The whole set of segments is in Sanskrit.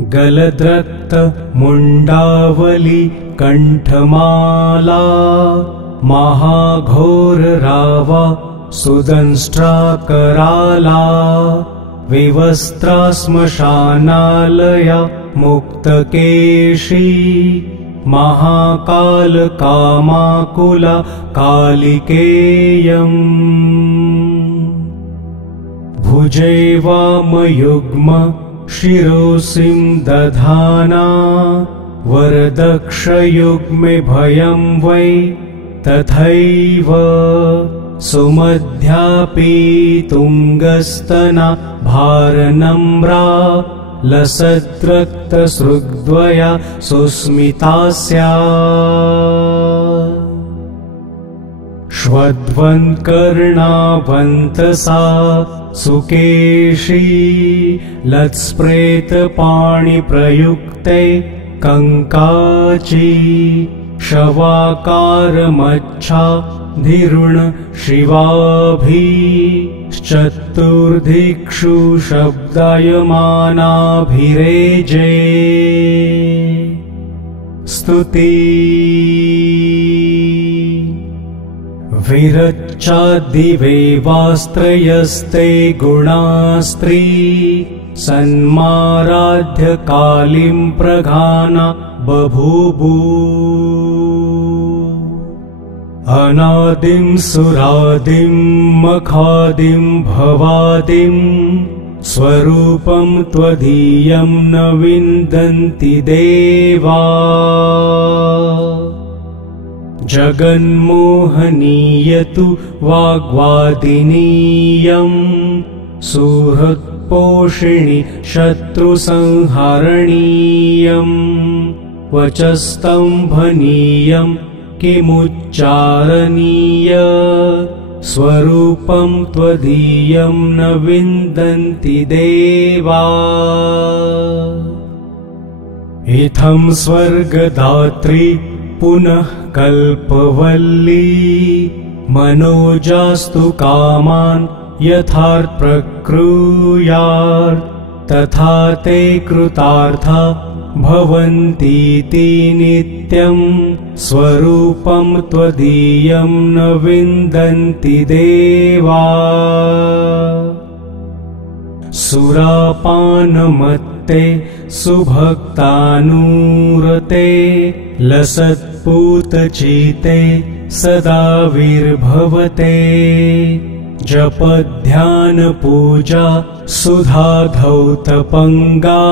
गलद्रक्त मुंडावली कंठमाला महाघोर रावा सुदंष्ट्रा कराला विवस्त्रा श्मशानालया मुक्तकेशी महाकाल कामाकुला कालिकेयम् भुजे वामयुग्म शिरोसिं दधाना वरदक्षयुग्मे भयं वै तथैव सुमध्यापि तुङ्गस्तना भारनम्रा लसद्रक्तसृग्द्वया सुस्मिता स्यात् श्वध्वन्कर्णावन्तसा सुकेशी लत्स्प्रेतपाणिप्रयुक्ते कङ्काची शवाकारमच्छा धिरुण शिवाभिश्चतुर्दिक्षु शब्दायमानाभिरेजे स्तुति विरच्चादिवेवास्त्रयस्ते गुणास्त्री सन्माराध्य कालीं प्रघाना बभूवु अनादिं सुरादिं मखादिं भवादिं स्वरूपं त्वदीयं न विन्दन्ति देवा जगन्मोहनीयतु वाग्वादिनीयं सुहृत्पोषिणि शत्रुसंहरणीयं वचस्तम्भनीयं किमुच्चारणीय स्वरूपं त्वदीयं न विन्दन्ति देवा इत्थं स्वर्गदात्री पुनः कल्पवल्ली मनोजास्तु कामान् यथार्थ प्रक्रूयात् तथा ते कृतार्था भवन्तीति नित्यं स्वरूपं त्वदीयं न विन्दन्ति देवा सुरापानमत्ते सुभक्तानुरते लसत्पूतचिते सदा विर्भवते जपध्यानपूजा सुधाधौतपङ्गा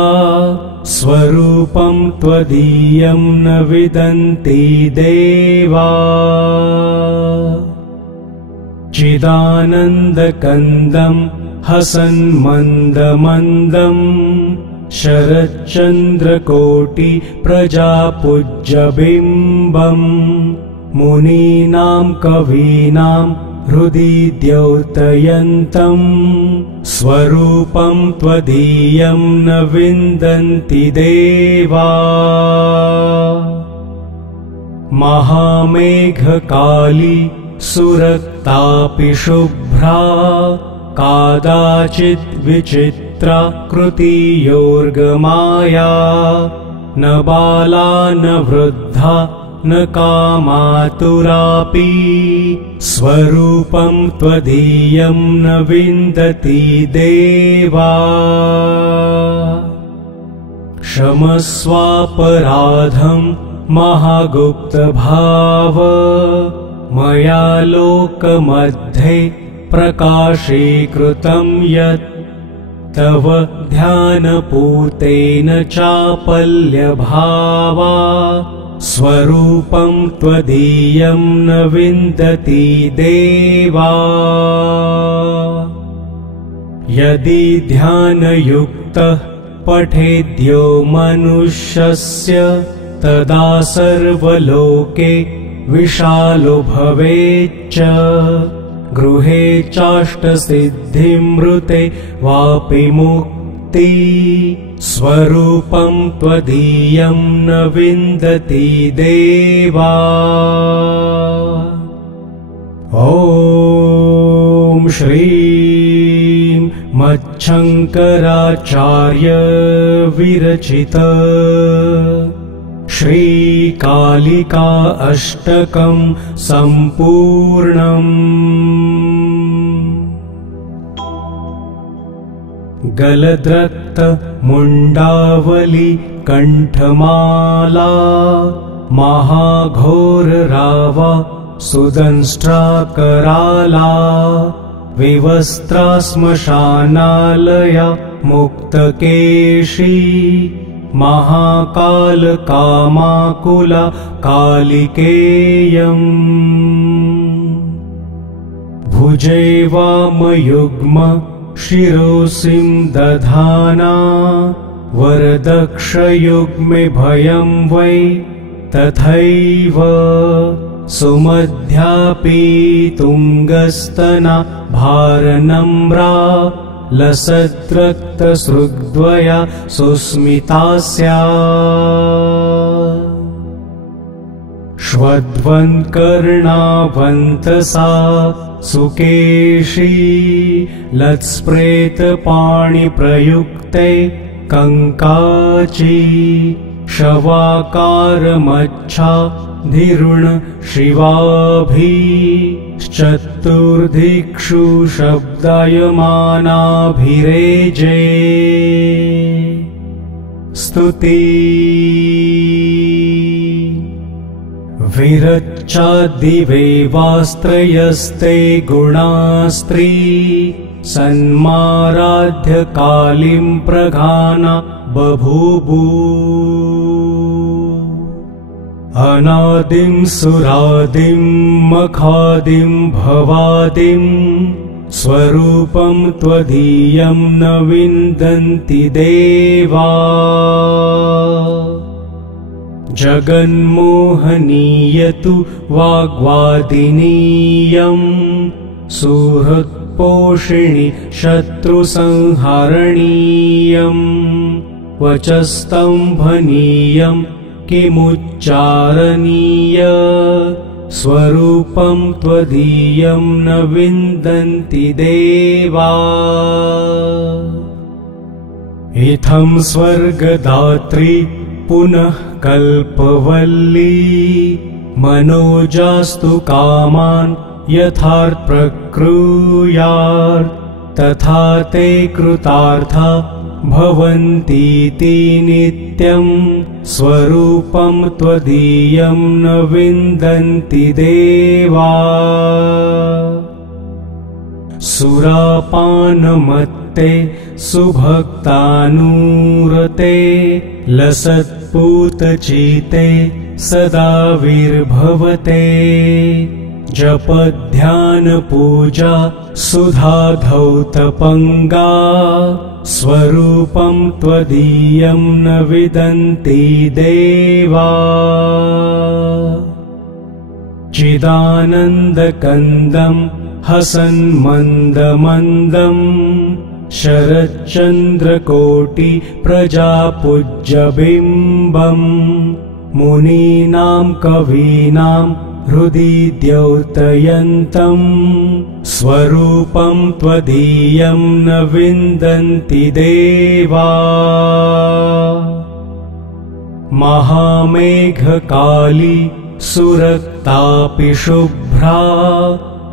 स्वरूपं त्वदीयं न विदन्ति देवा चिदानन्दकन्दं हसन्मन्दमन्दं शरच्चन्द्रकोटि प्रजापूज्यबिम्बं मुनीनां कवीनां हृदि द्योतयन्तं स्वरूपं त्वदीयं न विन्दन्ति देवा महामेघकाली सुरक्तापि शुभ्रा कादाचित् विचित्रा कृतियोर्गमाया न बाला न वृद्धा न कामातुरापि स्वरूपं त्वदीयं न विन्दति देवा क्षमस्वापराधं महागुप्तभाव मया लोकमध्ये प्रकाशीकृतं यत् तव ध्यानपूतेन चापल्यभावा स्वरूपं त्वदीयं न विन्दति देवा यदि ध्यानयुक्तः पठेद्यो मनुष्यस्य तदा सर्वलोके विशालो भवेच्च गृहे चाष्टसिद्धिमृते वापि मुक्ति स्वरूपं त्वदीयं न विन्दति देवा ॐ श्रीं मच्छङ्कराचार्य विरचित श्रीकालिका अष्टकं सम्पूर्णम्। गलद्रक्त मुण्डावली कण्ठमाला महाघोररावा सुदंष्ट्राकराला विवस्त्रा श्मशानालया मुक्तकेशी महाकालकामाकुला कालिकेयम्। भुजे वामयुग्म शिरोसिं दधाना वरदक्षयुग्मे भयं वै तथैव सुमध्यापि तुङ्गस्तना भारनम्रा लसद्रक्तसृग्द्वया सुस्मिता स्यात्। श्वद्वन्कर्णावन्तसा सुकेशी लत्स्प्रेतपाणिप्रयुक्ते कङ्काची शवाकारमच्छाधिरुण शिवाभिश्चतुर्दिक्षु शब्दायमानाभिरेजे। स्तुति विरच्चादिवेवास्त्रयस्ते गुणास्त्री सन्माराध्य कालीं प्रघाना बभूवु। अनादिं सुरादिं मखादिं भवादिं स्वरूपं त्वदीयं न विन्दन्ति देवा। जगन्मोहनीयतु वाग्वादिनीयं सुहृत्पोषिणि शत्रुसंहरणीयं वचस्तम्भनीयं किमुच्चारणीय स्वरूपं त्वदीयं न विन्दन्ति देवा। इत्थं स्वर्गदात्री पुनः कल्पवल्ली मनोजास्तु कामान् यथार्थप्रक्रूयात् तथा ते कृतार्था भवन्तीति नित्यं स्वरूपं त्वदीयं न विन्दन्ति देवा। सुरापानमत्ते सुभक्तानुरते लसत्पूतचिते सदा विर्भवते जपध्यानपूजा सुधाधौतपङ्गा स्वरूपं त्वदीयं न विदन्ति देवा। चिदानन्दकन्दं हसन्मन्दमन्दं शरच्चन्द्रकोटि प्रजापूज्यबिम्बं मुनीनां कवीनां हृदि द्योतयन्तं स्वरूपं त्वदीयं न विन्दन्ति देवा। महामेघकाली सुरक्तापि शुभ्रा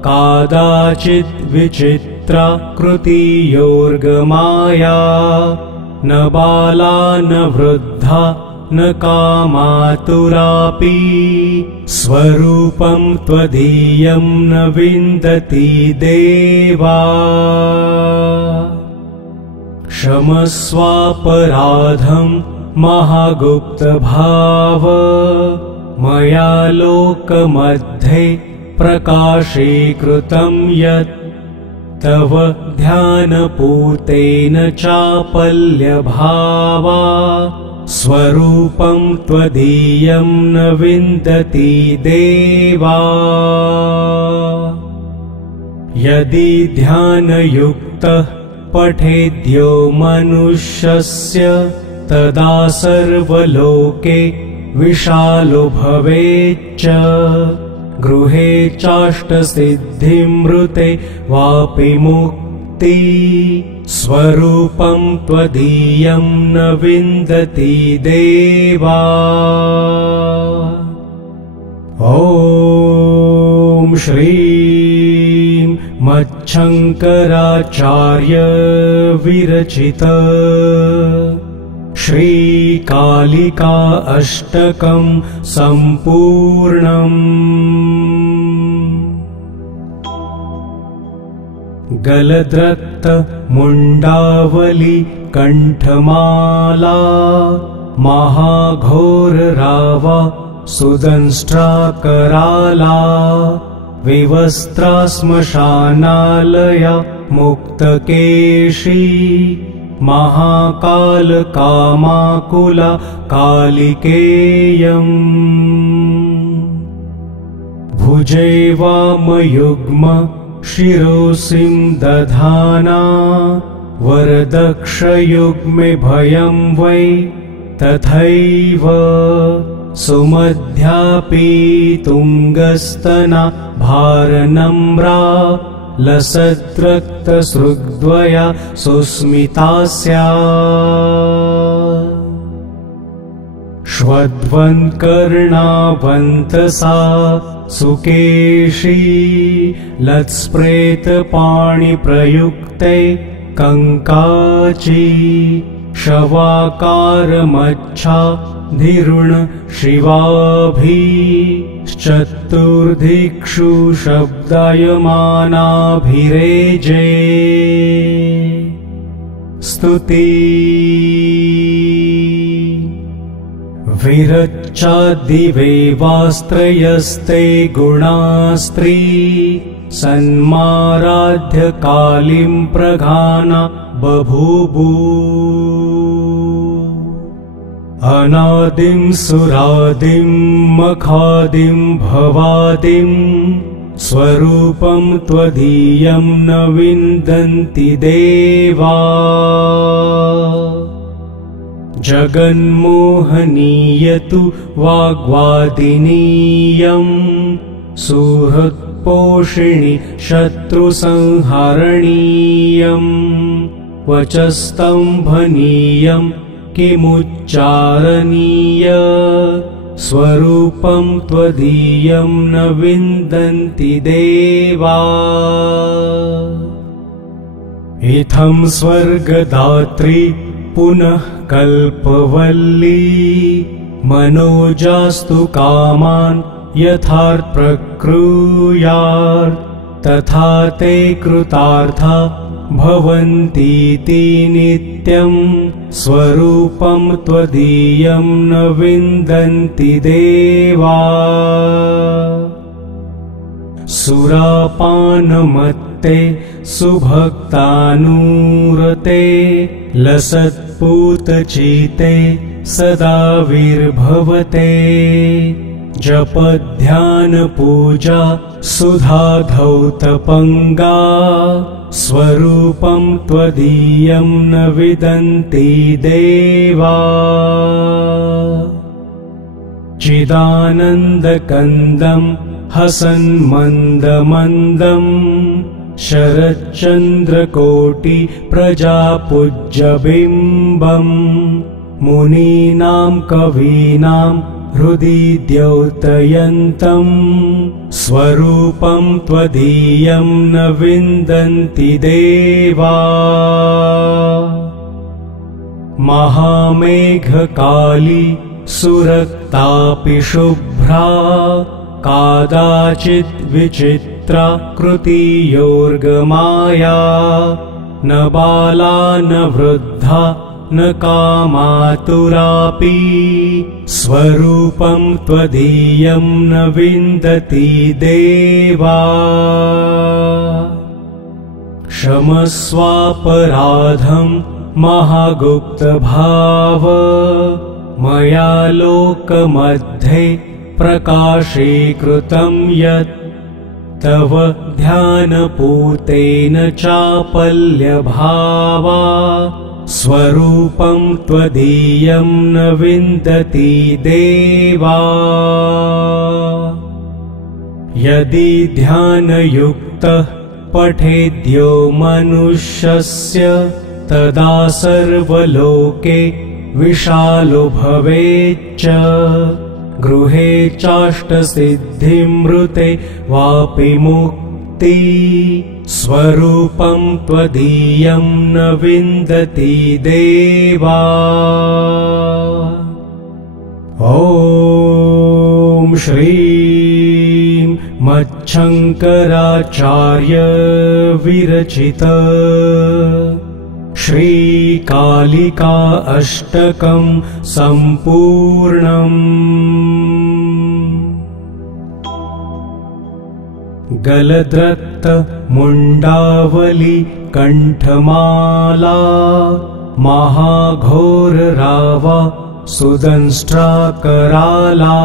कादाचित् विचित्रा कृतियोर्गमाया न बाला न वृद्धा न कामातुरापि स्वरूपं त्वदीयं न विन्दति देवा। क्षमस्वापराधं महागुप्तभाव मया लोकमध्ये प्रकाशीकृतं यत् तव ध्यानपूतेन चापल्यभावा स्वरूपं त्वदीयं न विन्दति देवा। यदि ध्यानयुक्तः पठेद्यो मनुष्यस्य तदा सर्वलोके विशालो भवेच्च गृहे चाष्टसिद्धिमृते वापि मुक्ते विमुक्ति स्वरूपं त्वदीयं न विन्दति देवा। ॐ श्रीं मच्छङ्कराचार्य विरचित श्रीकालिका अष्टकं सम्पूर्णम्। गलद्रक्त मुण्डावली कण्ठमाला महाघोररावा सुदंष्ट्राकराला विवस्त्रा श्मशानालया मुक्तकेशी महाकालकामाकुला कालिकेयम्। भुजे वामयुग्म शिरोसिं दधाना वरदक्षयुग्मे भयं वै तथैव सुमध्यापि तुङ्गस्तना भारनम्रा लसद्रक्तसृग्द्वया सुस्मिता स्यात्। श्वद्वन्कर्णावन्तसा सुकेशी लत्स्प्रेतपाणिप्रयुक्ते कङ्काची शवाकारमच्छा धिरुण शिवाभिश्चतुर्दिक्षु शब्दायमानाभिरेजे। स्तुति विरच्चादिवेवास्त्रयस्ते गुणास्त्री सन्माराध्य कालीं प्रघाना बभूवु। अनादिं सुरादिं मखादिं भवादिं स्वरूपं त्वदीयं न विन्दन्ति देवा। जगन्मोहनीयतु वाग्वादिनीयं सुहृत्पोषिणि शत्रुसंहरणीयं वचस्तम्भनीयं किमुच्चारणीय स्वरूपं त्वदीयं न विन्दन्ति देवा। इत्थं स्वर्गदात्री पुनः कल्पवल्ली मनोजास्तु कामान् यथार्थप्रक्रुयात् तथा ते कृतार्था भवन्तीति नित्यं स्वरूपं त्वदीयं न विन्दन्ति देवा। सुरापानमत्ते सुभक्तानुरते लसत्पूतचिते सदा विर्भवते जपध्यानपूजा सुधाधौतपङ्गा स्वरूपं त्वदीयं न विदन्ति देवा। चिदानन्दकन्दं हसन्मन्दमन्दं शरच्चन्द्रकोटि प्रजापूज्यबिम्बं मुनीनां कवीनां हृदि द्योतयन्तं स्वरूपं त्वदीयं न विन्दन्ति देवा। महामेघकाली सुरक्तापि शुभ्रा कादाचित् विचित्रा कृतियोर्गमाया न बाला न वृद्धा न कामातुरापि स्वरूपं त्वदीयं न विन्दति देवा। क्षमस्वापराधं महागुप्तभाव मया लोकमध्ये प्रकाशीकृतं यत् तव ध्यानपूतेन चापल्यभावा स्वरूपं त्वदीयं न विन्दति देवा। यदि ध्यानयुक्तः पठेद्यो मनुष्यस्य तदा सर्वलोके विशालो भवेच्च। गृहे चाष्टसिद्धिमृते वापि मुक्ति स्वरूपं त्वदीयं न विन्दति देवा। ॐ श्रीं मच्छङ्कराचार्य विरचित श्रीकालिका अष्टकं सम्पूर्णम्। गलद्रक्त मुण्डावली कण्ठमाला महाघोररावा सुदंष्ट्राकराला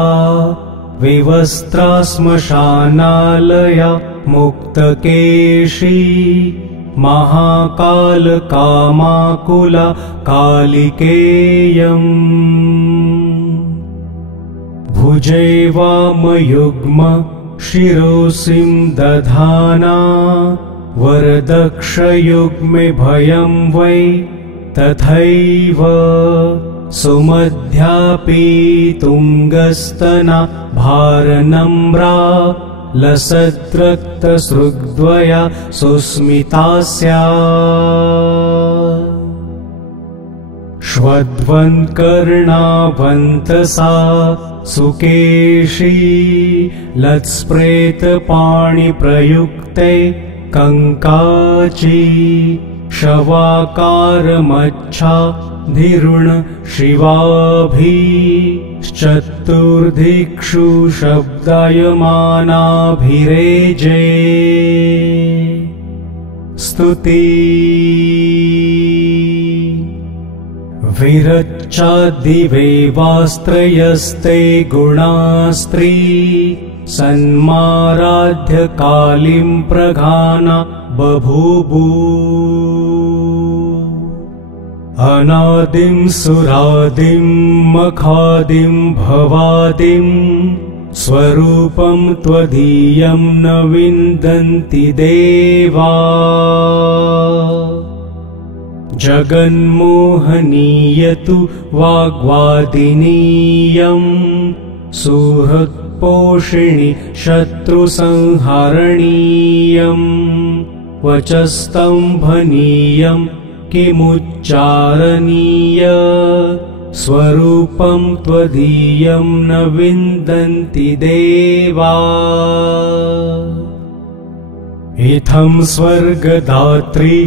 विवस्त्रा श्मशानालया मुक्तकेशी महाकालकामाकुला कालिकेयम्। भुजे वामयुग्म शिरोसिं दधाना वरदक्षयुग्मे भयं वै तथैव सुमध्यापि तुङ्गस्तना भारनम्रा लसद्रक्तसृग्द्वया सुस्मिता स्यात्। श्वद्वन्कर्णावन्तसा सुकेशी लत्स्प्रेतपाणिप्रयुक्ते कङ्काची शवाकारमच्छा धिरुण शिवाभिश्चतुर्दिक्षु शब्दायमानाभिरेजे। स्तुति विरच्चादिवेवास्त्रयस्ते गुणास्त्री सन्माराध्य कालीं प्रघाना बभूवु। अनादिं सुरादिं मखादिं भवादिं स्वरूपं त्वदीयं न विन्दन्ति देवा। जगन्मोहनीयतु वाग्वादिनीयं सुहृत्पोषिणि शत्रुसंहरणीयं वचस्तम्भनीयं किमुच्चारणीय स्वरूपं त्वदीयं न विन्दन्ति देवा। इत्थं स्वर्गदात्री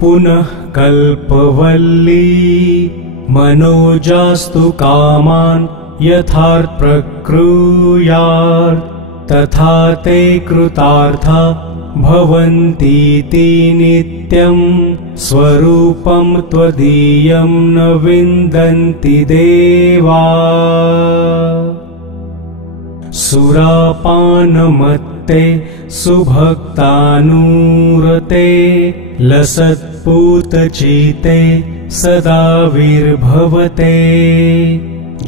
पुनः कल्पवल्ली मनोजास्तु कामान् यथार्थ प्रक्रूयात् तथा ते कृतार्था भवन्तीति नित्यं स्वरूपं त्वदीयं न विन्दन्ति देवा। सुरापानमत्ते सुभक्तानुरते लसत्पूतचिते सदा विर्भवते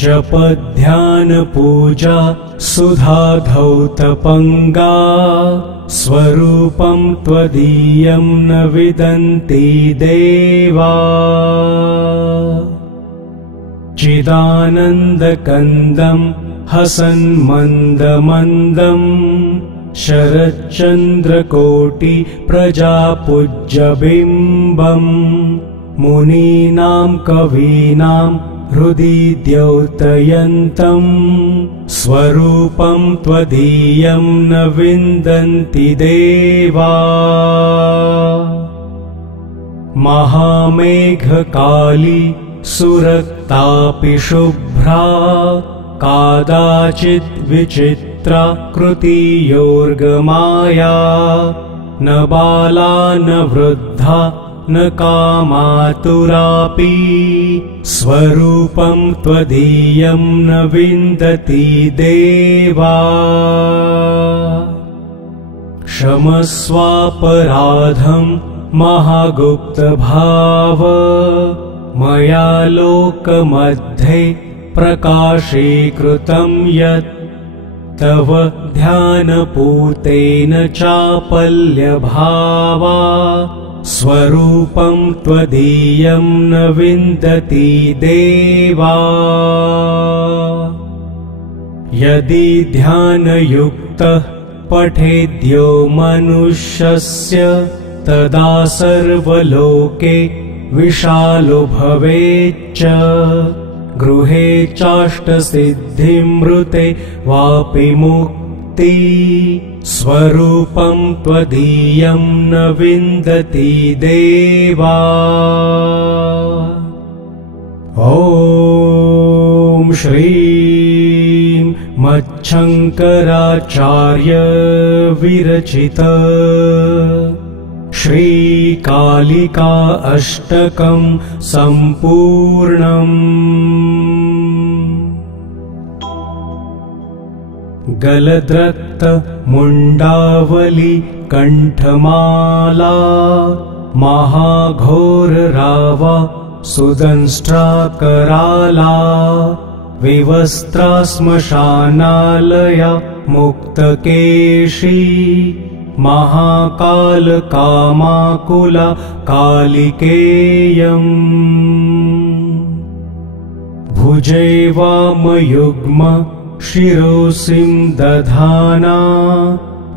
जपध्यानपूजा सुधाधौतपङ्गा स्वरूपं त्वदीयं न विदन्ति देवा। चिदानन्दकन्दं हसन्मन्दमन्दं शरच्चन्द्रकोटि प्रजापूज्यबिम्बं मुनीनां कवीनां हृदि द्योतयन्तं स्वरूपं त्वदीयं न विन्दन्ति देवा। महामेघकाली सुरक्तापि शुभ्रा कादाचित् विचित्रा कृतियोर्गमाया न बाला न वृद्धा न कामातुरापि स्वरूपं त्वदीयं न विन्दति देवा। क्षमस्वापराधं महागुप्तभाव मया लोकमध्ये प्रकाशीकृतं यत् तव ध्यानपूतेन चापल्यभावा स्वरूपं त्वदीयं न विन्दति देवा। यदि ध्यानयुक्तः पठेद्यो मनुष्यस्य तदा सर्वलोके विशालो भवेच्च। गृहे चाष्टसिद्धिमृते वापि मुक्ति स्वरूपं त्वदीयं न विन्दति देवा। ॐ श्रीं मच्छङ्कराचार्य विरचित श्रीकालिका अष्टकं सम्पूर्णम्। गलद्रक्त मुण्डावली कण्ठमाला महाघोररावा सुदंष्ट्राकराला विवस्त्रा श्मशानालया मुक्तकेशी महाकालकामाकुला कालिकेयम्। भुजे वामयुग्म शिरोसिं दधाना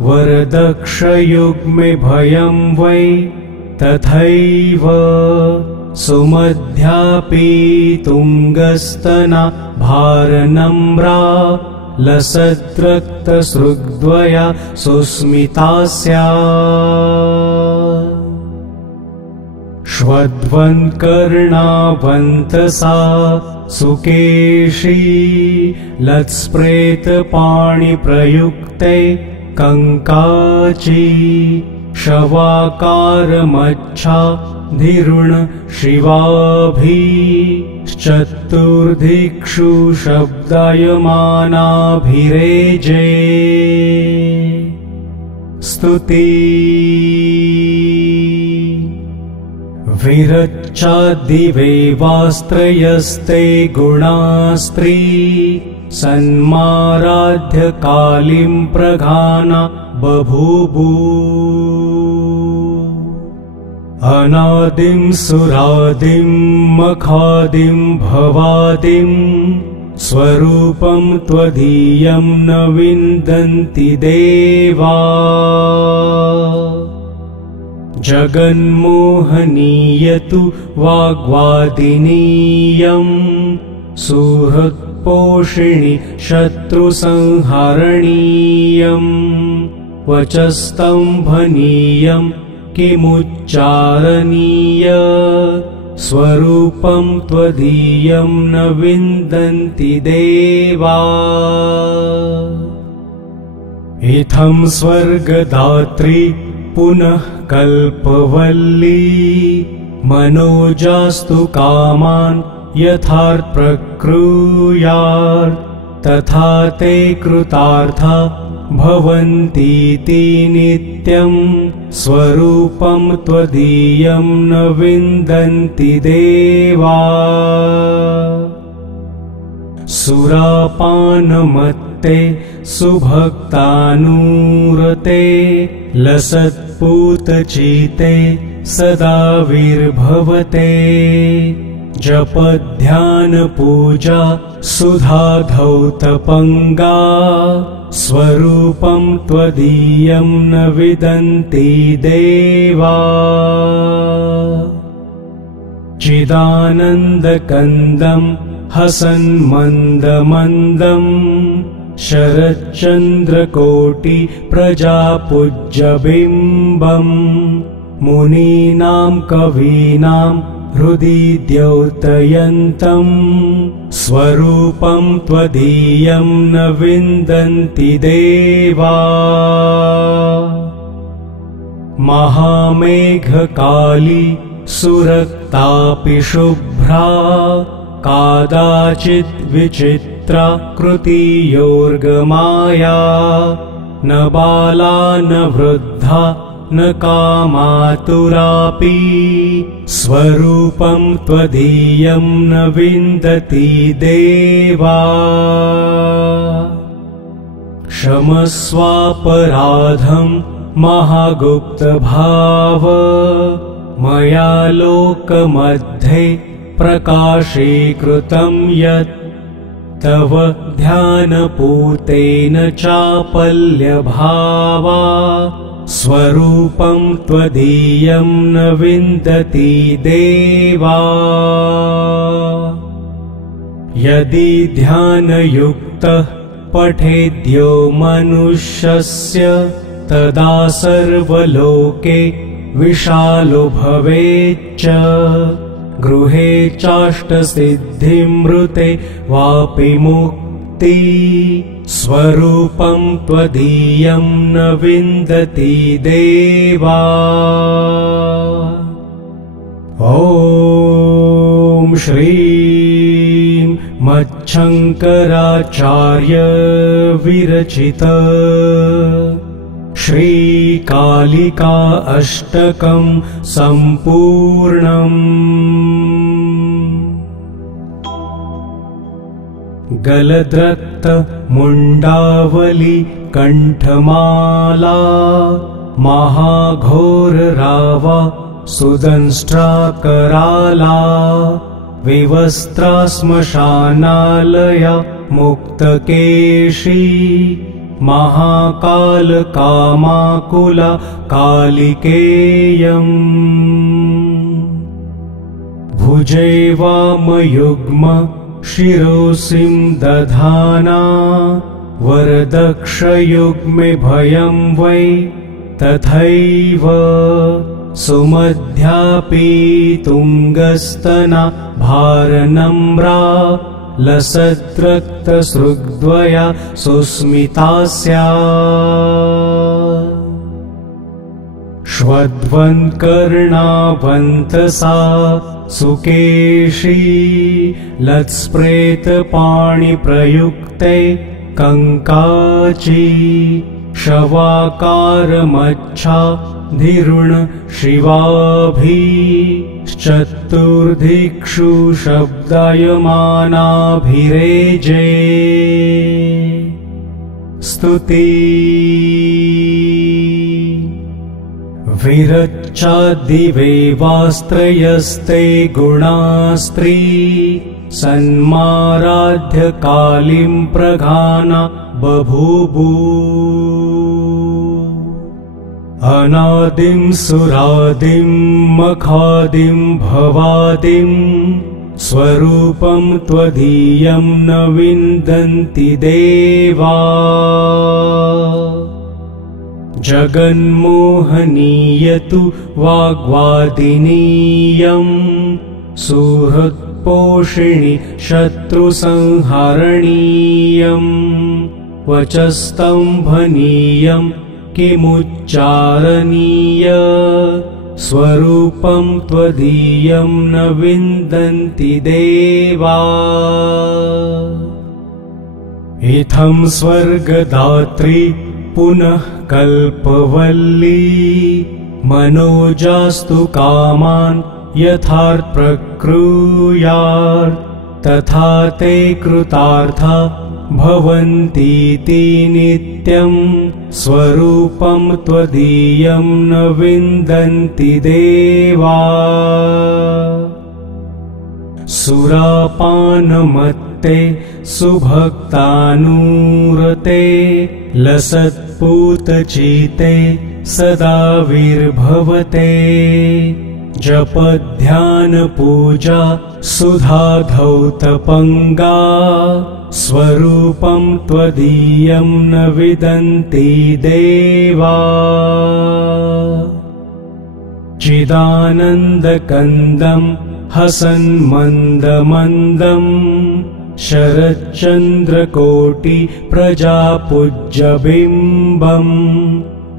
वरदक्षयुग्मे भयं वै तथैव सुमध्यापि तुङ्गस्तना भारनम्रा लसद्रक्तसृग्द्वया सुस्मिता स्यात्। श्वद्वन्कर्णावन्तसा सुकेशी लत्स्प्रेतपाणिप्रयुक्ते कङ्काची शवाकारमच्छा धिरुण शिवाभिश्चतुर्दिक्षु शब्दायमानाभिरेजे। स्तुति विरच्चादिवेवास्त्रयस्ते गुणास्त्री सन्माराध्य कालीं प्रघाना बभूवु। अनादिं सुरादिं मखादिं भवादिं स्वरूपं त्वदीयं न विन्दन्ति देवा। जगन्मोहनीयतु वाग्वादिनीयं सुहृत्पोषिणि शत्रुसंहरणीयं वचस्तम्भनीयं किमुच्चारणीय स्वरूपं त्वदीयं न विन्दन्ति देवा। इत्थं स्वर्गदात्री पुनः कल्पवल्ली मनोजास्तु कामान् यथार्थप्रक्रुयात् तथा ते कृतार्था भवन्तीति नित्यं स्वरूपं त्वदीयं न विन्दन्ति देवा। सुरापानमत्ते सुभक्तानुरते लसत्पूतचिते सदा विर्भवते जपध्यानपूजा सुधाधौतपङ्गा स्वरूपं त्वदीयं न विदन्ति देवा। चिदानन्दकन्दं हसन्मन्दमन्दं शरच्चन्द्रकोटि प्रजापूज्यबिम्बं मुनीनां कवीनां हृदि द्योतयन्तं स्वरूपं त्वदीयं न विन्दन्ति देवा। महामेघकाली सुरक्तापि शुभ्रा कादाचित् विचित्रा कृतियोर्गमाया न बाला न वृद्धा न कामातुरापि स्वरूपं त्वदीयं न विन्दति देवा। क्षमस्वापराधं महागुप्तभाव मया लोकमध्ये प्रकाशीकृतं यत् तव ध्यानपूतेन चापल्यभावा स्वरूपं त्वदीयं न विन्दति देवा। यदि ध्यानयुक्तः पठेद्यो मनुष्यस्य तदा सर्वलोके विशालो भवेच्च। गृहे चाष्टसिद्धिमृते वापि मुक्ति स्वरूपं त्वदीयं न विन्दति देवा। ॐ श्रीं मच्छङ्कराचार्य विरचित श्रीकालिका अष्टकं सम्पूर्णम्। गलद्रक्त मुण्डावली कण्ठमाला महाघोररावा सुदंष्ट्राकराला विवस्त्रा श्मशानालया मुक्तकेशी महाकालकामाकुला कालिकेयम्। भुजे वामयुग्म शिरोसिं दधाना वरदक्षयुग्मे भयं वै तथैव सुमध्यापि तुङ्गस्तना भारनम्रा लसद्रक्तसृग्द्वया सुस्मिता स्यात्। श्वद्वन्कर्णावन्तसा सुकेशी लत्स्प्रेतपाणिप्रयुक्ते कङ्काची शवाकारमच्छाधिरुण शिवाभिश्चतुर्दिक्षु शब्दायमानाभिरेजे। स्तुति विरच्चादिवेवास्त्रयस्ते गुणास्त्री सन्माराध्य कालीं प्रघाना बभूवु। अनादिं सुरादिं मखादिं भवादिं स्वरूपं त्वदीयं न विन्दन्ति देवा। जगन्मोहनीयतु वाग्वादिनीयं सुहृत्पोषिणि शत्रुसंहरणीयं वचस्तम्भनीयं किमुच्चारणीय स्वरूपं त्वदीयं न विन्दन्ति देवा। इत्थं स्वर्गदात्री पुनः कल्पवल्ली मनोजास्तु कामान् यथार्थप्रक्रूयात् तथा ते कृतार्था भवन्तीति नित्यं स्वरूपं त्वदीयं न विन्दन्ति देवा। सुरापानमत्ते सुभक्तानुरते लसत्पूतचिते सदा विर्भवते जपध्यानपूजा सुधाधौतपङ्गा स्वरूपं त्वदीयं न विदन्ति देवा। चिदानन्दकन्दं हसन्मन्दमन्दं शरच्चन्द्रकोटि प्रजापूज्यबिम्बं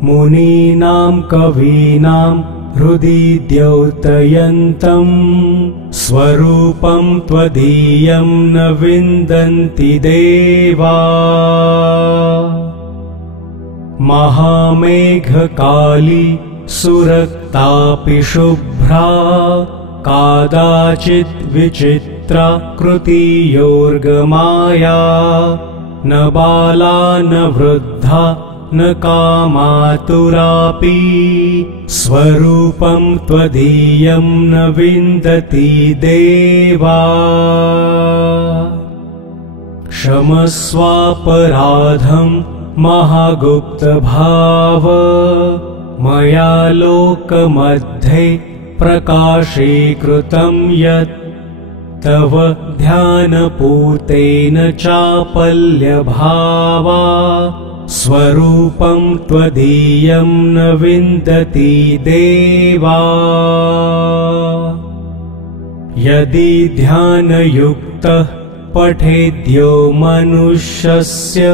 मुनीनां कवीनां हृदि द्योतयन्तं स्वरूपं त्वदीयं न विन्दन्ति देवा। महामेघकाली सुरक्तापि शुभ्रा कादाचित् विचित्रा कृतियोर्गमाया न बाला न वृद्धा न कामातुरापि स्वरूपं त्वदीयं न विन्दति देवा क्षमस्वापराधं महागुप्तभाव मया लोकमध्ये प्रकाशीकृतं यत् तव ध्यानपूतेन चापल्यभावा स्वरूपं त्वदीयं न विन्दति देवा यदि ध्यानयुक्तः पठेद्यो मनुष्यस्य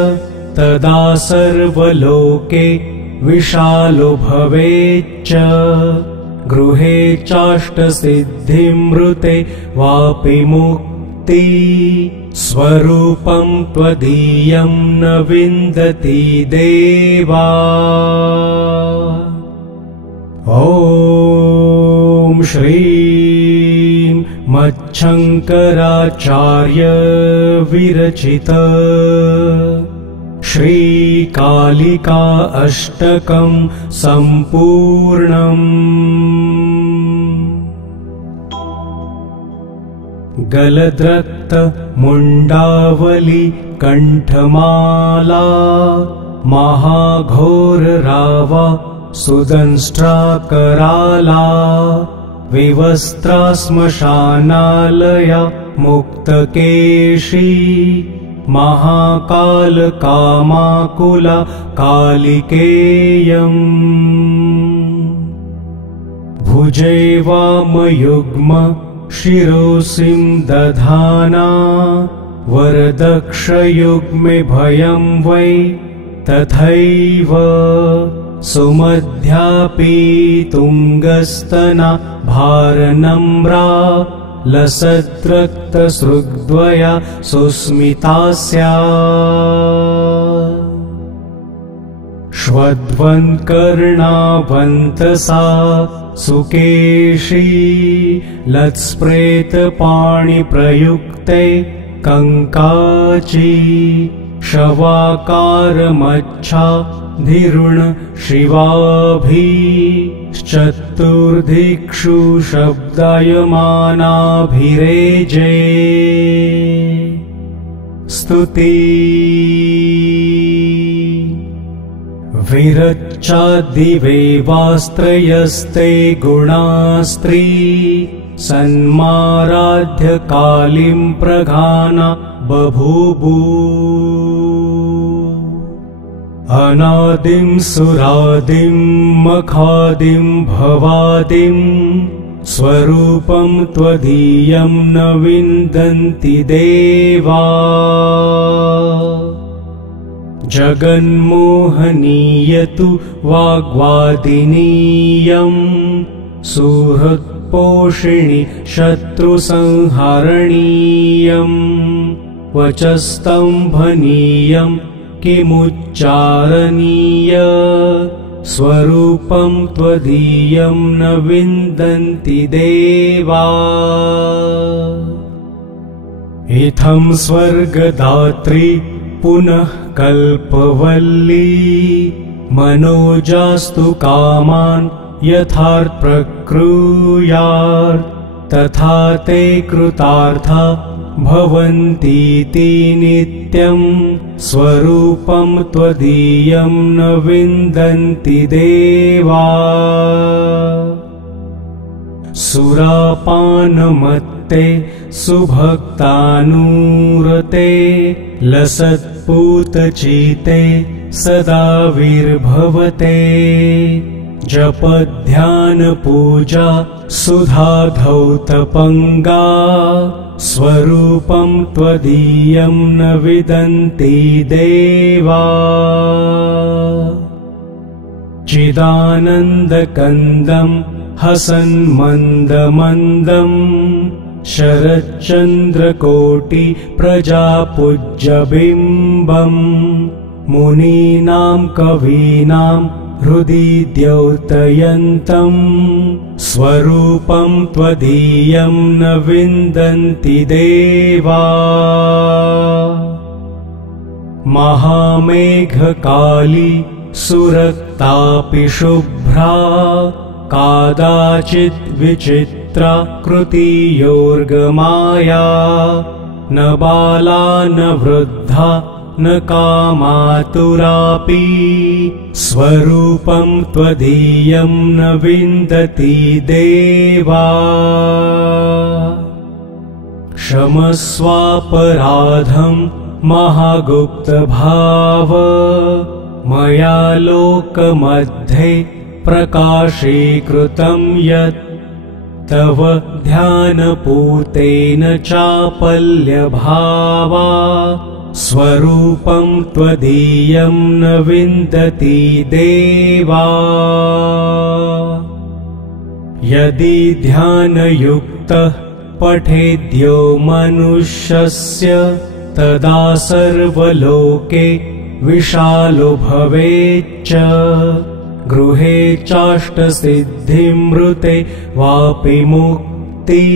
तदा सर्वलोके विशालो भवेच्च गृहे चाष्टसिद्धिमृते वापि मुक्ति स्वरूपं त्वदीयं न विन्दति देवा ॐ श्रीं मच्छङ्कराचार्य विरचित श्रीकालिका अष्टकं सम्पूर्णम् गलद्रक्त मुण्डावली कण्ठमाला महाघोररावा सुदंष्ट्राकराला विवस्त्रा श्मशानालया मुक्तकेशी महाकालकामाकुला कालिकेयम् भुजे वामयुग्म शिरोसिं दधाना वरदक्षयुग्मे भयं वै तथैव सुमध्यापि तुङ्गस्तना भारनम्रा लसद्रक्तसृग्द्वया सुस्मिता स्यात् श्वद्वन्कर्णावन्तसा सुकेशी लत्स्प्रेतपाणिप्रयुक्ते कङ्काची शवाकारमच्छा धिरुण शिवाभिश्चतुर्दिक्षु शब्दायमानाभिरेजे स्तुति विरच्चादिवेवास्त्रयस्ते गुणास्त्री सन्माराध्य कालीं प्रघाना बभूवु अनादिं सुरादिं मखादिं भवादिं स्वरूपं त्वदीयं न विन्दन्ति देवा जगन्मोहनीयतु वाग्वादिनीयं सुहृत्पोषिणि शत्रुसंहरणीयं वचस्तम्भनीयं किमुच्चारणीय स्वरूपं त्वदीयं न विन्दन्ति देवा इत्थं स्वर्गदात्री पुनः कल्पवल्ली मनोजास्तु कामान् यथार्थ प्रक्रूयात् तथा ते कृतार्था भवन्तीति नित्यं स्वरूपं त्वदीयं न विन्दन्ति देवा सुरापानमत्ते सुभक्तानुरते लसत्पूतचिते सदा विर्भवते जपध्यानपूजा सुधाधौतपङ्गा स्वरूपं त्वदीयं न विदन्ति देवा चिदानन्दकन्दं हसन्मन्दमन्दं शरच्चन्द्रकोटि प्रजापूज्यबिम्बं मुनीनां कवीनां हृदि द्योतयन्तं स्वरूपं त्वदीयं न विन्दन्ति देवा महामेघकाली सुरक्तापि शुभ्रा कादाचित् विचित्रा कृतियोर्गमाया न बाला न वृद्धा न कामातुरापि स्वरूपं त्वदीयं न विन्दति देवा क्षमस्वापराधं महागुप्तभाव मया लोकमध्ये प्रकाशीकृतं यत् तव ध्यानपूतेन चापल्यभावा स्वरूपं त्वदीयं न विन्दति देवा यदि ध्यानयुक्तः पठेद्यो मनुष्यस्य तदा सर्वलोके विशालो भवेच्च गृहे चाष्टसिद्धिमृते वापि मुक्ति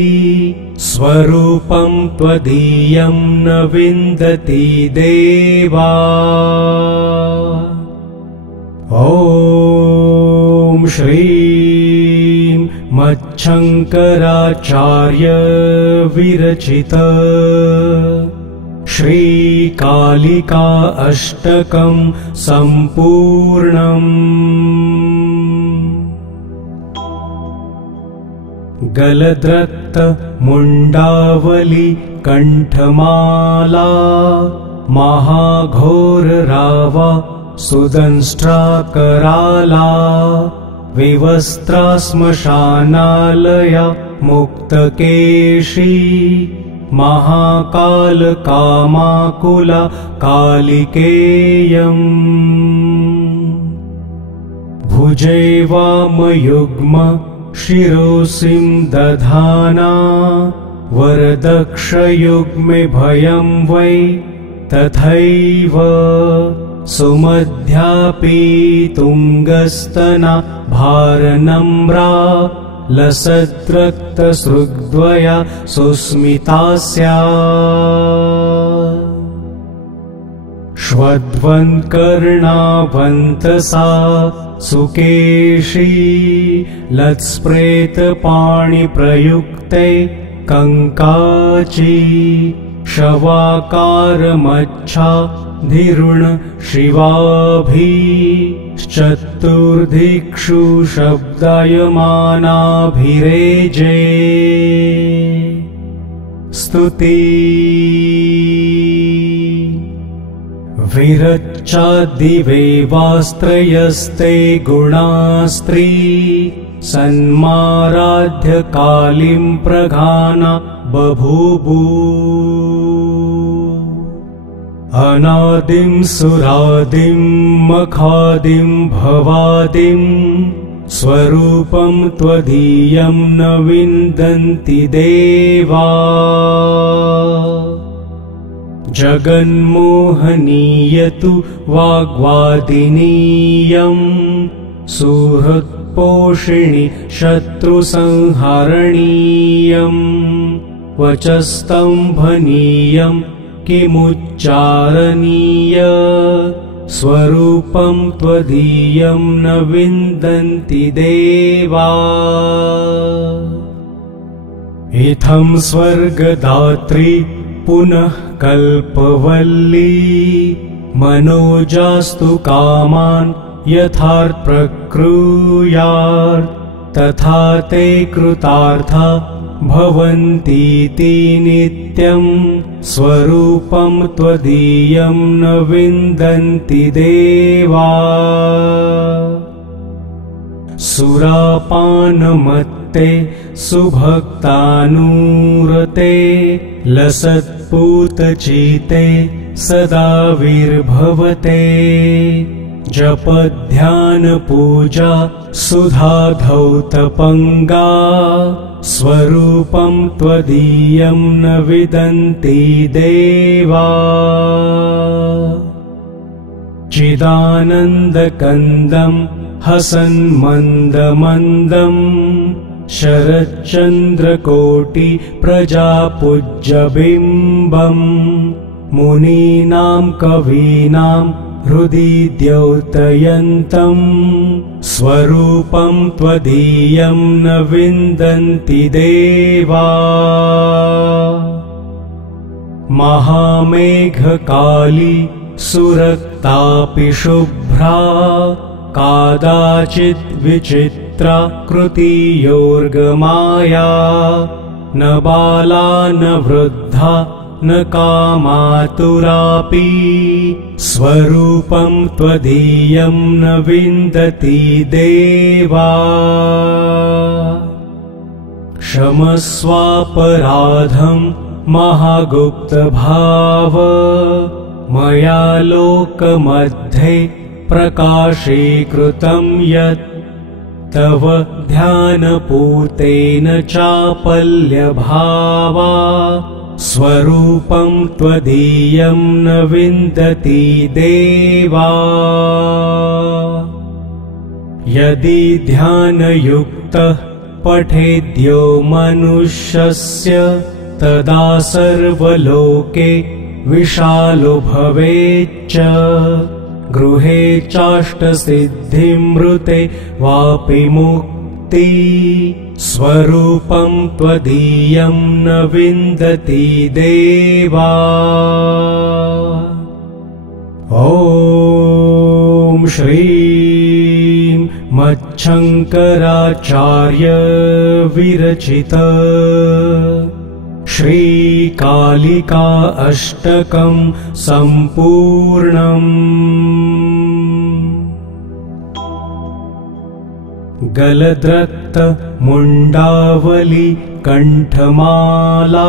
स्वरूपं त्वदीयं न विन्दति देवा ॐ श्रीं मच्छङ्कराचार्य विरचित श्रीकालिका अष्टकं सम्पूर्णम् गलद्रक्त मुण्डावली कण्ठमाला महाघोररावा सुदंष्ट्राकराला विवस्त्रा श्मशानालया मुक्तकेशी महाकालकामाकुला कालिकेयम् भुजे वामयुग्म शिरोसिं दधाना वरदक्षयुग्मे भयं वै तथैव सुमध्यापि तुङ्गस्तना भारनम्रा लसद्रक्तसृग्द्वया सुस्मिता स्यात् श्वद्वन्कर्णावन्तसा सुकेशी लत्स्प्रेतपाणिप्रयुक्ते कङ्काची शवाकारमच्छा धिरुण शिवाभिश्चतुर्दिक्षु शब्दायमानाभिरेजे स्तुति विरच्चादिवेवास्त्रयस्ते गुणास्त्री सन्माराध्य कालीं प्रघाना बभूवु अनादिं सुरादिं मखादिं भवादिं स्वरूपं त्वदीयं न विन्दन्ति देवा जगन्मोहनीयतु वाग्वादिनीयं सुहृत्पोषिणि शत्रुसंहरणीयं वचस्तम्भनीयं किमुच्चारणीय स्वरूपं त्वदीयं न विन्दन्ति देवा इत्थं स्वर्गदात्री पुनः कल्पवल्ली मनोजास्तु कामान् यथार्थ प्रक्रूयात् तथा ते कृतार्था भवन्तीति नित्यं स्वरूपं त्वदीयं न विन्दन्ति देवा सुरापानमत्ते सुभक्तानुरते लसत्पूतचिते सदा विर्भवते जपध्यानपूजा सुधाधौतपङ्गा स्वरूपं त्वदीयं न विदन्ति देवा चिदानन्दकन्दं हसन्मन्दमन्दम् शरच्चन्द्रकोटि प्रजापूज्यबिम्बम् मुनीनां कवीनां हृदि द्योतयन्तम् स्वरूपं त्वदीयं न विन्दन्ति देवा महामेघकाली सुरक्तापि शुभ्रा कादाचित् विचित्रा कृतियोर्गमाया न बाला न वृद्धा न कामातुरापि स्वरूपं त्वदीयं न विन्दति देवा क्षमस्वापराधं महागुप्तभाव मया लोकमध्ये प्रकाशीकृतं यत् तव ध्यानपूतेन चापल्यभावा स्वरूपं त्वदीयं न विन्दति देवा यदि ध्यानयुक्तः पठेद्यो मनुष्यस्य तदा सर्वलोके विशालो भवेच्च गृहे चाष्टसिद्धिमृते वापि मुक्ति स्वरूपं त्वदीयं न विन्दति देवा ॐ श्रीं मच्छङ्कराचार्य विरचित श्रीकालिका अष्टकं सम्पूर्णम् गलद्रक्त मुण्डावली कण्ठमाला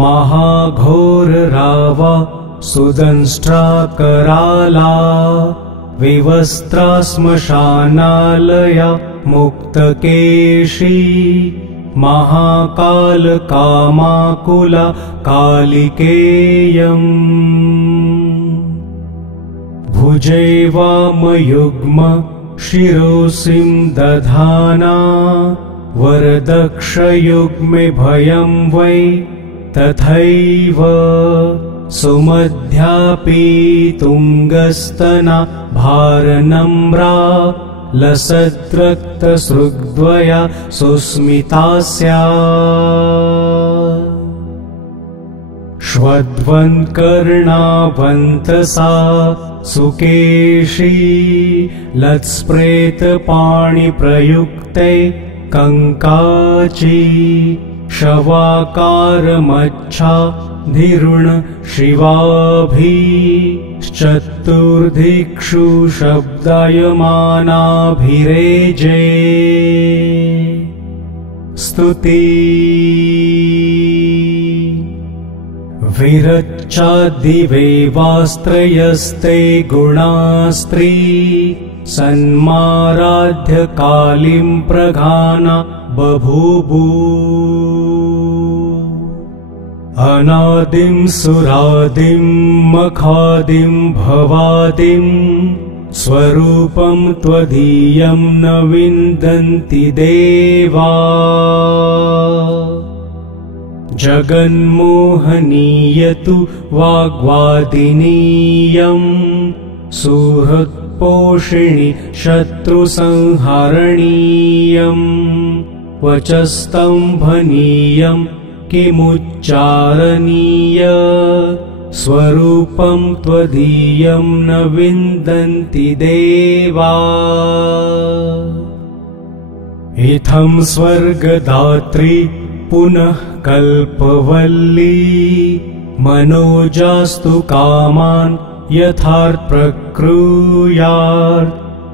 महाघोररावा सुदंष्ट्राकराला विवस्त्रा श्मशानालया मुक्तकेशी महाकालकामाकुला कालिकेयम् भुजे वामयुग्म शिरोसिं दधाना वरदक्षयुग्मे भयं वै तथैव सुमध्यापि तुङ्गस्तना भारनम्रा लसद्रक्तसृग्द्वया सुस्मिता स्यात् श्वद्वन्कर्णावन्तसा सुकेशी लत्स्प्रेतपाणिप्रयुक्ते कङ्काची शवाकारमच्छा धिरुण शिवाभिश्चतुर्दिक्षु शब्दायमानाभिरेजे स्तुति विरच्चादिवेवास्त्रयस्ते गुणास्त्री सन्माराध्य कालीं प्रघाना बभूवु अनादिं सुरादिं मखादिं भवादिं स्वरूपं त्वदीयं न विन्दन्ति देवा जगन्मोहनीयतु वाग्वादिनीयं सुहृत्पोषिणि शत्रुसंहरणीयं वचस्तम्भनीयं किमुच्चारणीय स्वरूपं त्वदीयं न विन्दन्ति देवा इत्थं स्वर्गदात्री पुनः कल्पवल्ली मनोजास्तु कामान् यथार्थप्रक्रूयात्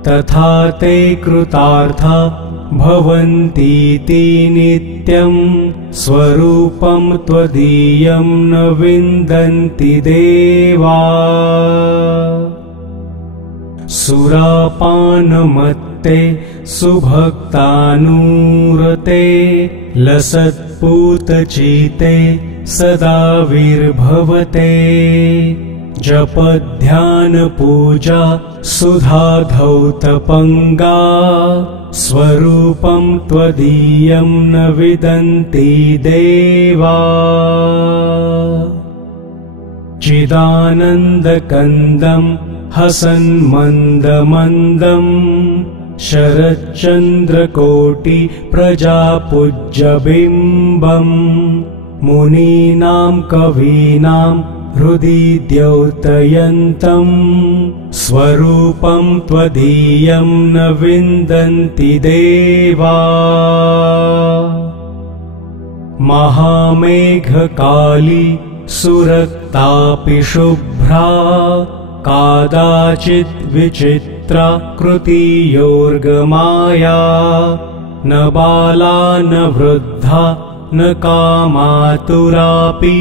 तथा ते कृतार्था भवन्तीति नित्यं स्वरूपं त्वदीयं न विन्दन्ति देवा सुरापानमत्ते सुभक्तानुरते लसत्पूतचिते सदा विर्भवते जपध्यानपूजा सुधाधौतपङ्गा स्वरूपं त्वदीयं न विदन्ति देवा चिदानन्दकन्दं हसन्मन्दमन्दम् शरच्चन्द्रकोटि प्रजापूज्यबिम्बम् मुनीनां कवीनां हृदि द्योतयन्तम् स्वरूपं त्वदीयं न विन्दन्ति देवा महामेघकाली सुरक्तापि शुभ्रा कादाचित् विचित्रा कृतियोर्गमाया न बाला न वृद्धा न कामातुरापि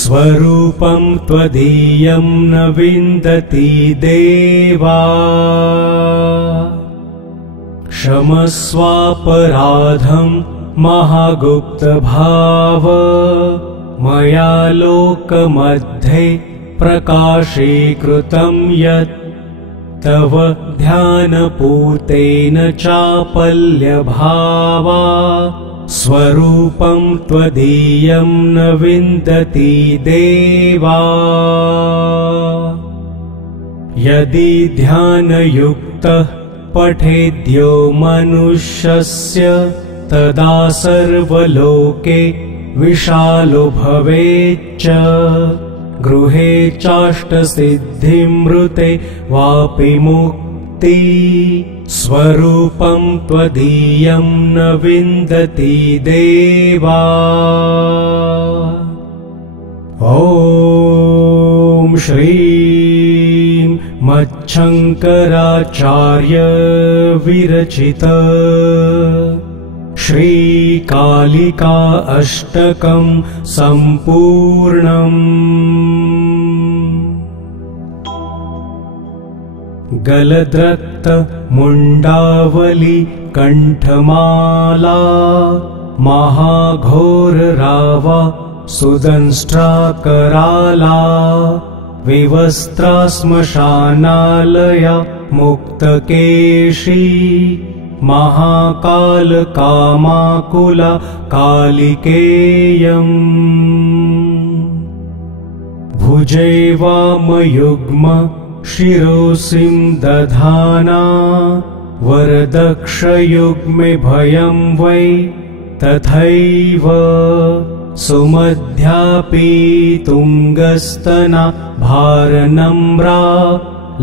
स्वरूपं त्वदीयं न विन्दति देवा क्षमस्वापराधं महागुप्तभाव मया लोकमध्ये प्रकाशीकृतं यत् तव ध्यानपूतेन चापल्यभावा स्वरूपं त्वदीयं न विन्दति देवा यदि ध्यानयुक्तः पठेद्यो मनुष्यस्य तदा सर्वलोके विशालो भवेच्च गृहे चाष्टसिद्धिमृते वापि मुक्ति स्वरूपं त्वदीयं न विन्दति देवा ॐ श्रीं मच्छङ्कराचार्य विरचित श्रीकालिका अष्टकं सम्पूर्णम् गलद्रक्त मुण्डावली कण्ठमाला महाघोररावा सुदंष्ट्राकराला विवस्त्रा श्मशानालया मुक्तकेशी महाकालकामाकुला कालिकेयम् भुजे वामयुग्म शिरोसिं दधाना वरदक्षयुग्मे भयं वै तथैव सुमध्यापि तुङ्गस्तना भारनम्रा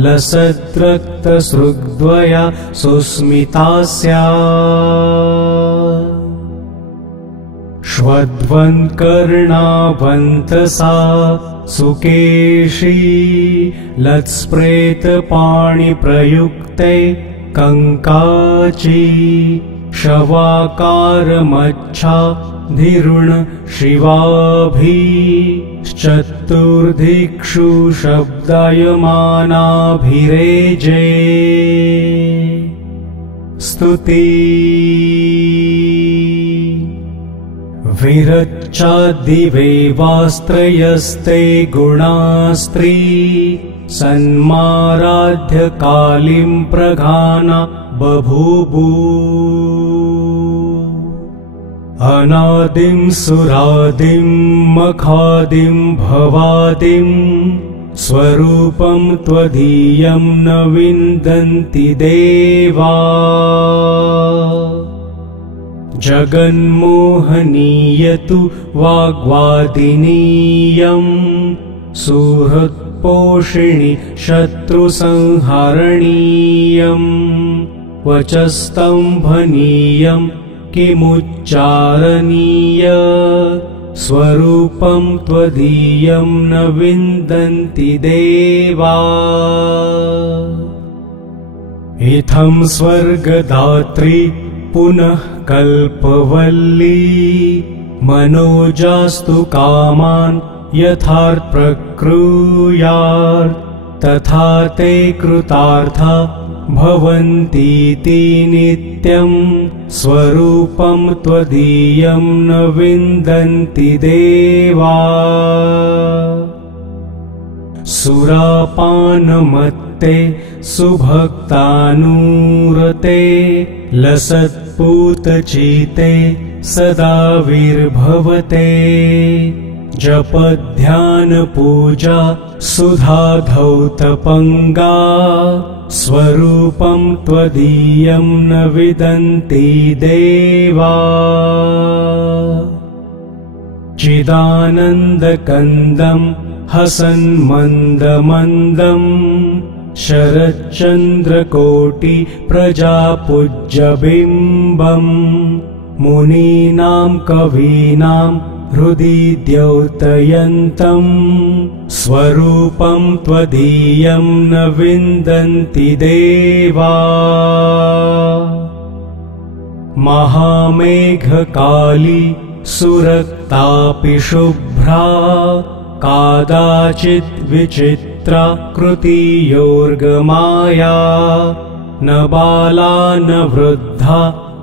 लसद्रक्तसृग्द्वया सुस्मिता स्यात् श्वद्वन्कर्णावन्तसा सुकेशी लत्स्प्रेतपाणिप्रयुक्ते कङ्काची शवाकारमच्छाधिरुण शिवाभिश्चतुर्दिक्षु शब्दायमानाभिरेजे स्तुति विरच्चादिवेवास्त्रयस्ते गुणास्त्री सन्माराध्य कालीं प्रघाना बभूवु अनादिं सुरादिं मखादिं भवादिं स्वरूपं त्वदीयं न विन्दन्ति देवा जगन्मोहनीयतु वाग्वादिनीयं सुहृत्पोषिणि शत्रुसंहरणीयं वचस्तम्भनीयं किमुच्चारणीय स्वरूपं त्वदीयं न विन्दन्ति देवा इत्थं स्वर्गदात्री पुनः कल्पवल्ली मनोजास्तु कामान् यथार्थप्रक्रूयात् तथा ते कृतार्था भवन्तीति नित्यं स्वरूपं त्वदीयं न विन्दन्ति देवा सुरापानमत्ते सुभक्तानुरते लसत्पूतचिते सदा विर्भवते जपध्यानपूजा सुधाधौतपङ्गा स्वरूपं त्वदीयं न विदन्ति देवा चिदानन्दकन्दं हसन्मन्दमन्दम् शरच्चन्द्रकोटि प्रजापूज्यबिम्बम् मुनीनां कवीनां हृदि द्योतयन्तम् स्वरूपं त्वदीयं न विन्दन्ति देवा महामेघकाली सुरक्तापि शुभ्रा कादाचित् विचित्रा कृतियोर्गमाया न बाला न वृद्धा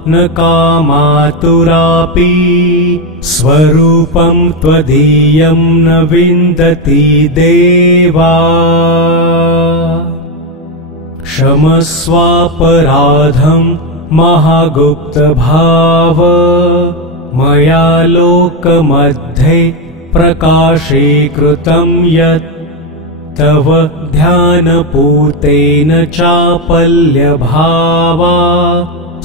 न कामातुरापि स्वरूपं त्वदीयं न विन्दति देवा क्षमस्वापराधं महागुप्तभाव मया लोकमध्ये प्रकाशीकृतं यत् तव ध्यानपूतेन चापल्यभावा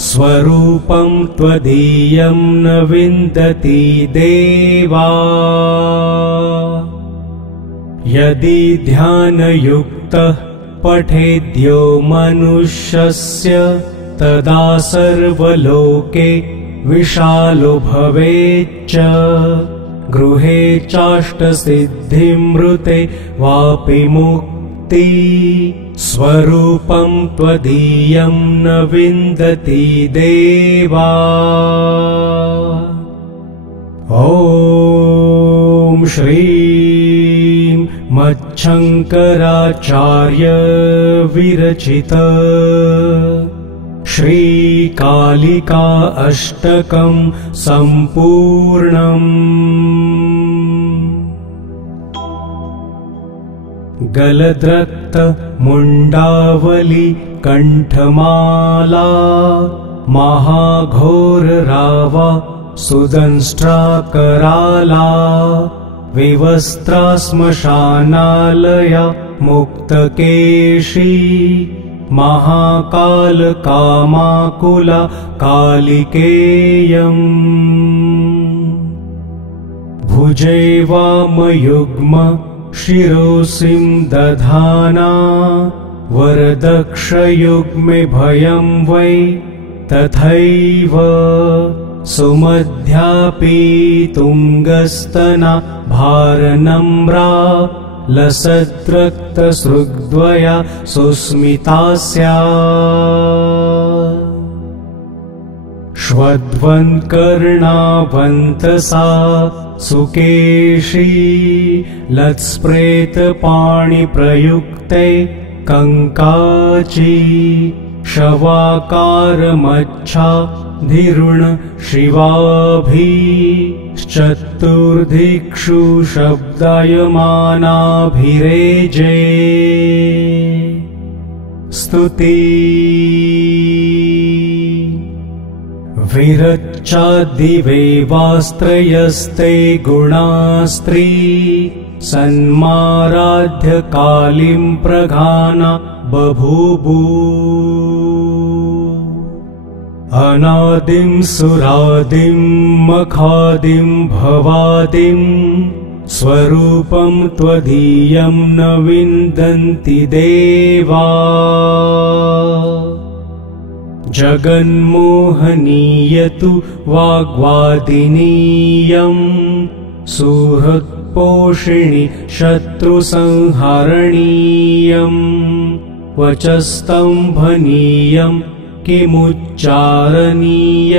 स्वरूपं त्वदीयं न विन्दति देवा यदि ध्यानयुक्तः पठेद्यो मनुष्यस्य तदा सर्वलोके विशालो भवेच्च गृहे चाष्टसिद्धिमृते वापि मुक्ति स्वरूपं त्वदीयं न विन्दति देवा ॐ श्रीं मच्छङ्कराचार्य विरचित श्रीकालिका अष्टकं सम्पूर्णम् गलद्रक्त मुण्डावली कण्ठमाला महाघोररावा सुदंष्ट्राकराला विवस्त्रा श्मशानालया मुक्तकेशी महाकालकामाकुला कालिकेयम् भुजे वामयुग्म शिरोसिं दधाना वरदक्षयुग्मे भयं वै तथैव सुमध्यापि तुङ्गस्तना भारनम्रा लसद्रक्तसृग्द्वया सुस्मिता स्यात् श्वध्वन्कर्णावन्तसा सुकेशी लत्स्प्रेतपाणिप्रयुक्ते कङ्काची शवाकारमच्छा धिरुण शिवाभिश्चतुर्दिक्षु शब्दायमानाभिरेजे स्तुति विरच्चादिवेवास्त्रयस्ते गुणास्त्री सन्माराध्य कालीं प्रघाना बभूवु अनादिं सुरादिं मखादिं भवादिं स्वरूपं त्वदीयं न विन्दन्ति देवा जगन्मोहनीयतु वाग्वादिनीयं सुहृत्पोषिणि शत्रुसंहरणीयं वचस्तम्भनीयं किमुच्चारणीय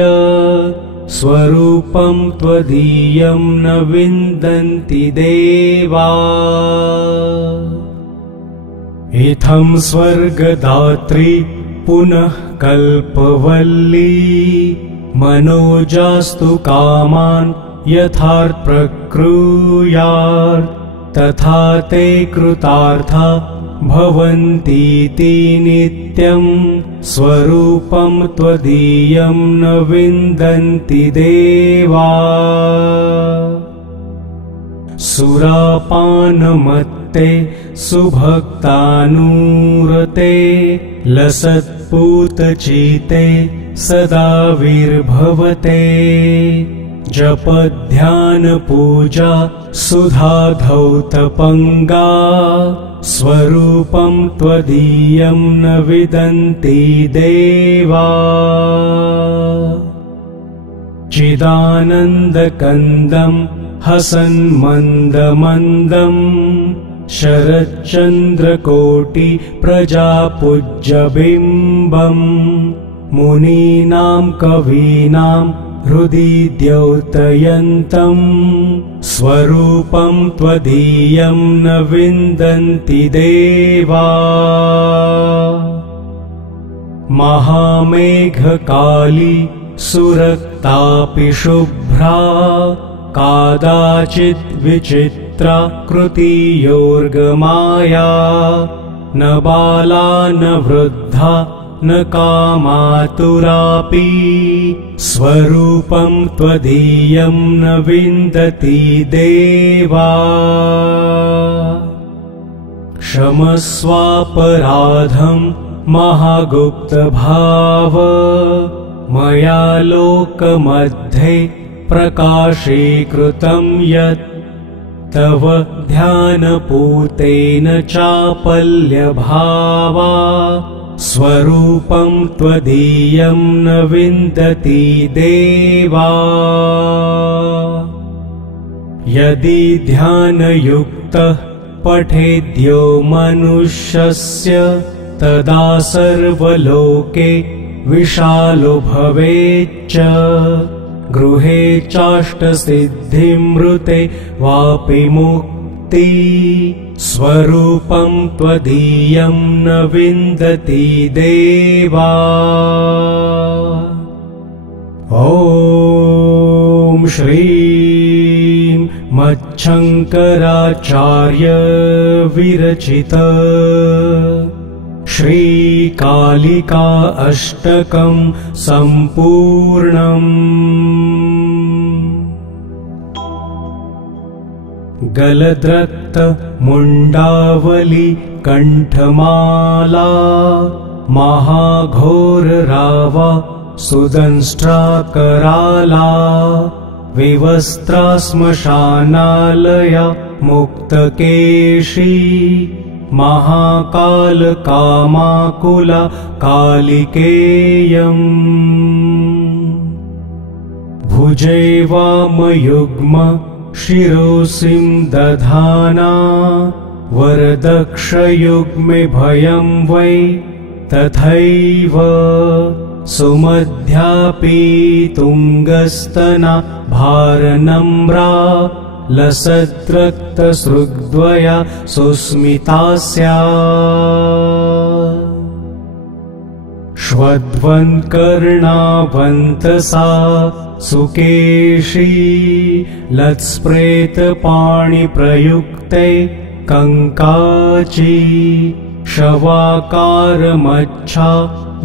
स्वरूपं त्वदीयं न विन्दन्ति देवा इत्थं स्वर्गदात्री पुनः कल्पवल्ली मनोजास्तु कामान् यथार्थ प्रक्रूयात् तथा ते कृतार्था भवन्तीति नित्यं स्वरूपं त्वदीयं न विन्दन्ति देवा सुरापानमत्ते सुभक्तानुरते लसत्पूतचिते सदा विर्भवते जपध्यानपूजा सुधाधौतपङ्गा स्वरूपं त्वदीयं न विदन्ति देवा चिदानन्दकन्दं हसन्मन्दमन्दम् शरच्चन्द्रकोटि प्रजापूज्यबिम्बम् मुनीनां कवीनां हृदि द्योतयन्तम् स्वरूपं त्वदीयं न विन्दन्ति देवा महामेघकाली सुरक्तापि शुभ्रा कादाचित् विचित्रा कृतियोर्गमाया न बाला न वृद्धा न कामातुरापि स्वरूपं त्वदीयं न विन्दति देवा क्षमस्वापराधं महागुप्तभाव मया लोकमध्ये प्रकाशीकृतं यत् तव ध्यानपूतेन चापल्यभावा स्वरूपं त्वदीयं न विन्दति देवा यदि ध्यानयुक्तः पठेद्यो मनुष्यस्य तदा सर्वलोके विशालो भवेच्च गृहे चाष्टसिद्धिमृते वापि मुक्ति स्वरूपं त्वदीयं न विन्दति देवा ॐ श्रीं मच्छङ्कराचार्य विरचित श्रीकालिका अष्टकं सम्पूर्णम् गलद्रक्त मुण्डावली कण्ठमाला महाघोररावा सुदंष्ट्राकराला विवस्त्रा श्मशानालया मुक्तकेशी महाकालकामाकुला कालिकेयम् भुजे वामयुग्म शिरोसिं दधाना वरदक्षयुग्मे भयं वै तथैव सुमध्यापि तुङ्गस्तना भारनम्रा लसद्रक्तसृग्द्वया सुस्मिता स्यात् श्वद्वन्कर्णावन्तसा सुकेशी लत्स्प्रेतपाणिप्रयुक्ते कङ्काची शवाकारमच्छा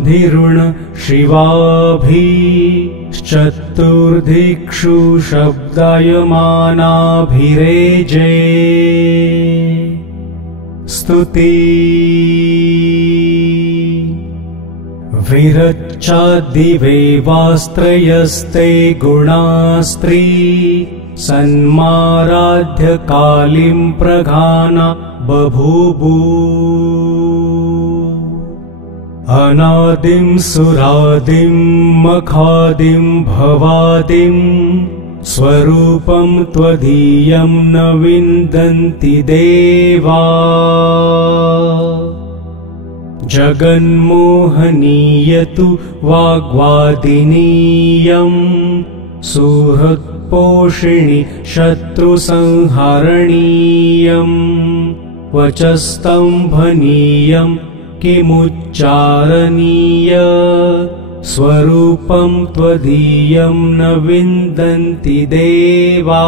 धिरुण शिवाभिश्चतुर्दिक्षु शब्दायमानाभिरेजे स्तुति विरच्चादिवेवास्त्रयस्ते गुणास्त्री सन्माराध्य कालीं प्रघाना बभूवु अनादिं सुरादिं मखादिं भवादिं स्वरूपं त्वदीयं न विन्दन्ति देवा जगन्मोहनीयतु वाग्वादिनीयं सुहृत्पोषिणि शत्रुसंहरणीयं वचस्तम्भनीयं किमुच्चारणीय स्वरूपं त्वदीयं न विन्दन्ति देवा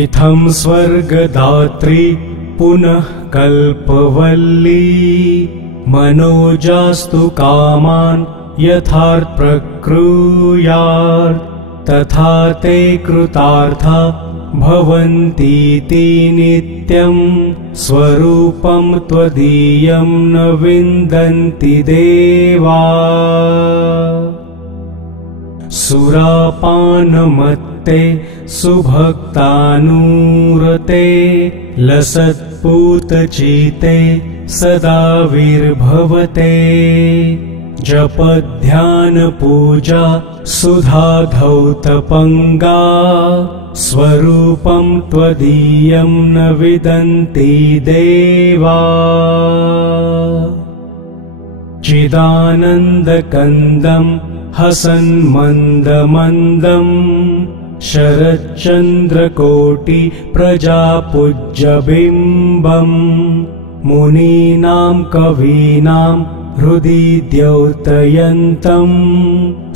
इत्थं स्वर्गदात्री पुनः कल्पवल्ली मनोजास्तु कामान् यथार्थ प्रक्रूयात् तथा ते कृतार्था भवन्तीति नित्यं स्वरूपं त्वदीयं न विन्दन्ति देवा सुरापानमत्ते सुभक्तानुरते लसत्पूतचिते सदा विर्भवते जपध्यानपूजा सुधाधौतपङ्गा स्वरूपं त्वदीयं न विदन्ति देवा चिदानन्दकन्दं हसन्मन्दमन्दम् शरच्चन्द्रकोटि प्रजापूज्यबिम्बम् मुनीनां कवीनां हृदि द्योतयन्तम्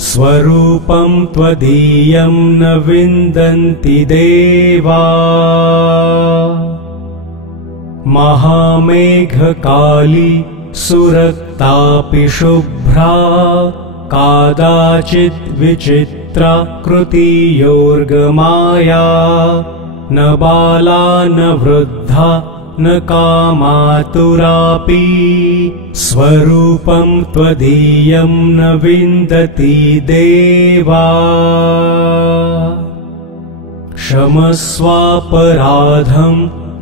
स्वरूपं त्वदीयं न विन्दन्ति देवा महामेघकाली सुरक्तापि शुभ्रा कादाचित् विचित्रा कृतियोर्गमाया न बाला न वृद्धा न कामातुरापि स्वरूपं त्वदीयं न विन्दति देवा क्षमस्वापराधं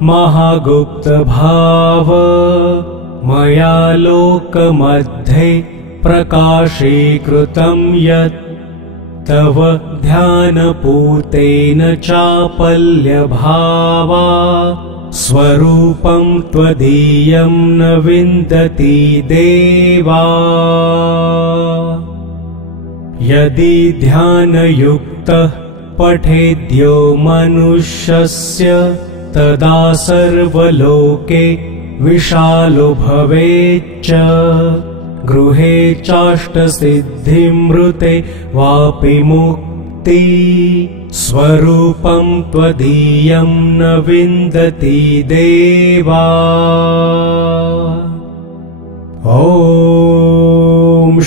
महागुप्तभाव मया लोकमध्ये प्रकाशीकृतं यत् तव ध्यानपूतेन चापल्यभावा स्वरूपं त्वदीयं न विन्दति देवा यदि ध्यानयुक्तः पठेद्यो मनुष्यस्य तदा सर्वलोके विशालो भवेच्च गृहे चाष्टसिद्धिमृते वापि मुक्ति स्वरूपं त्वदीयं न विन्दति देवा ॐ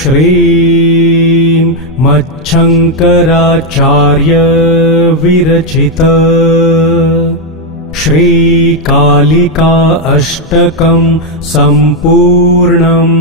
श्रीं मच्छङ्कराचार्य विरचित श्रीकालिका अष्टकं सम्पूर्णम्।